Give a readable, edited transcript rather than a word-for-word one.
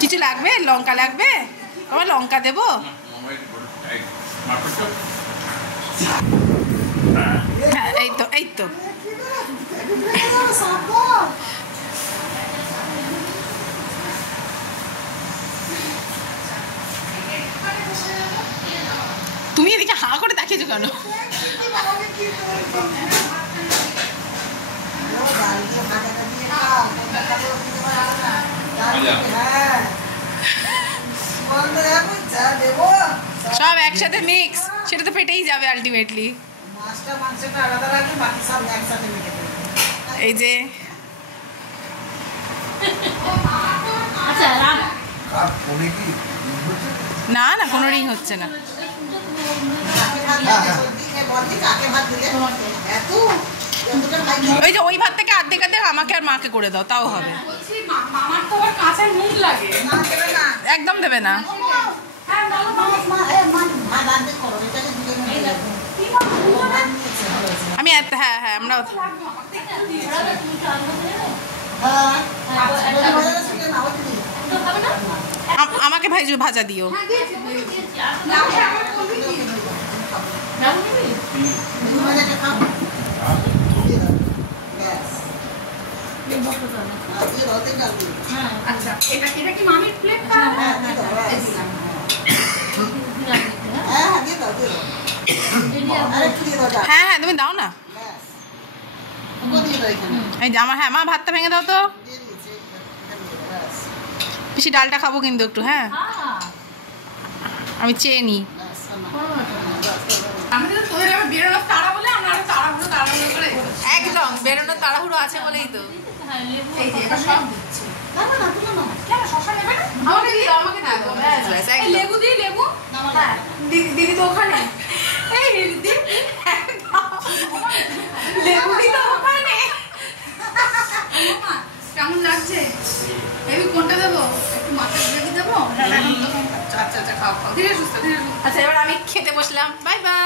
কিছু লাগবে? লঙ্কা লাগবে? আবার লঙ্কা দেবো? হ্যাঁ, এই তো এই তো। তুমি এদিকে হাঁ করে তাকিয়েছো কেন? সব একসাথে মিক্স, সেটা তো পেটেই যাবে আলটিমেটলি। এই যে না না কোনো রিং হচ্ছে না। ওই যে ওই ভাত থেকে অর্ধেক অর্ধেক আমাকে আর মাকে করে দাও, তাও হবে। একদম দেবে না। আমি হ্যাঁ হ্যাঁ আমরা আমাকে ভাজা দিও। আচ্ছা এটা কি মামির প্লেট? হ্যাঁ হ্যাঁ তুমি দাও না। এই জামা, হ্যাঁ মা ভাতটা ভেঙে দাও তো। বেশি ডালটা খাবো কিন্তু একটু। হ্যাঁ আমি চেয়ে নিই। একদম বেরোনোর তাড়াহুড়ো আছে বলেই তো। দিদি তো ওখানে, কেমন লাগছে? কোনটা দেবো? একটু মাথায় গ্রেভি দেবো? আচ্ছা আচ্ছা খাও খাও, ধীরে সুস্থ ধীরে সুস্থ। আচ্ছা এবার আমি খেতে বসলাম। Bye bye.